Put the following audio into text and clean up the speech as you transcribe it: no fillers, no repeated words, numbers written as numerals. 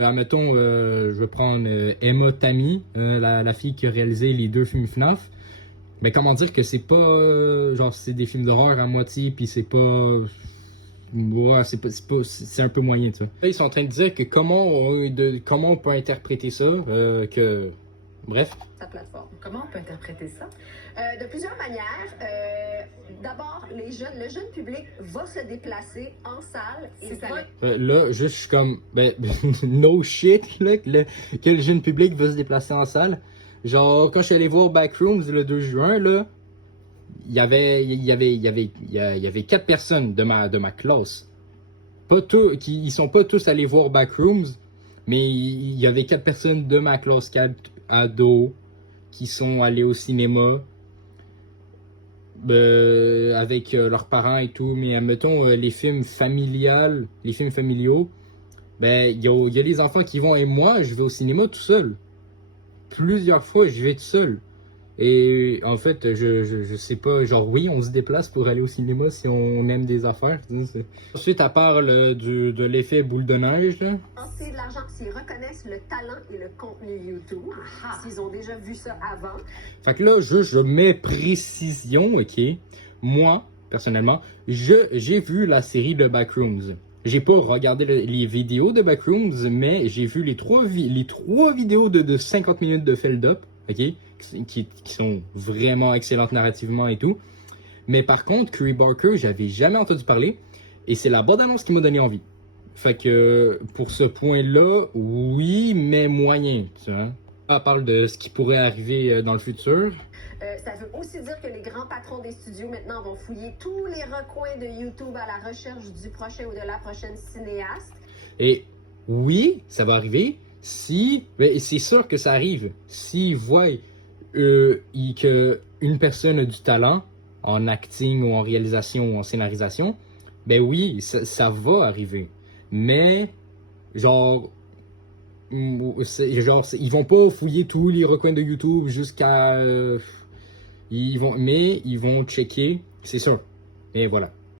Admettons, je vais prendre Emma Tammy, la fille qui a réalisé les 2 films FNAF. Mais comment dire que c'est pas genre c'est des films d'horreur à moitié puis c'est pas ouais, c'est un peu moyen, tu vois. Là, ils sont en train de dire que comment on peut interpréter ça que bref. Sa plateforme. Comment on peut interpréter ça? De plusieurs manières. D'abord, le jeune public va se déplacer en salle. Et Là, juste, je suis comme, no shit, là, que le jeune public va se déplacer en salle. Genre, quand je suis allé voir Backrooms le 2 juin, là, il y avait 4 personnes de ma classe. Pas tous, ils sont pas tous allés voir Backrooms, mais il y avait 4 personnes de ma classe, 4 ados, qui sont allés au cinéma. Avec leurs parents et tout, mais admettons les films familiales, les films familiaux, il y a les enfants qui vont et moi je vais au cinéma tout seul. Plusieurs fois je vais tout seul. Et en fait, je sais pas, genre oui, on se déplace pour aller au cinéma si on aime des affaires. Ensuite, à part de l'effet boule de neige, là. C'est de l'argent s'ils reconnaissent le talent et le contenu YouTube, s'ils ont déjà vu ça avant. Fait que là, je mets précision, ok. Moi, personnellement, j'ai vu la série de Backrooms. J'ai pas regardé les vidéos de Backrooms, mais j'ai vu les trois vidéos de 50 minutes de Feld-Up, ok, qui sont vraiment excellentes narrativement et tout. Mais par contre, Curry Barker, j'avais jamais entendu parler, et c'est la bande-annonce qui m'a donné envie. Fait que pour ce point-là, oui, mais moyen, tu vois. On parle de ce qui pourrait arriver dans le futur. Ça veut aussi dire que les grands patrons des studios maintenant vont fouiller tous les recoins de YouTube à la recherche du prochain ou de la prochaine cinéaste. Et oui, ça va arriver si, c'est sûr que ça arrive, s'ils voient qu'une personne a du talent en acting ou en réalisation ou en scénarisation, ben oui, ça va arriver. Mais, genre, ils vont pas fouiller tous les recoins de YouTube jusqu'à... ils vont checker, c'est sûr. Et voilà.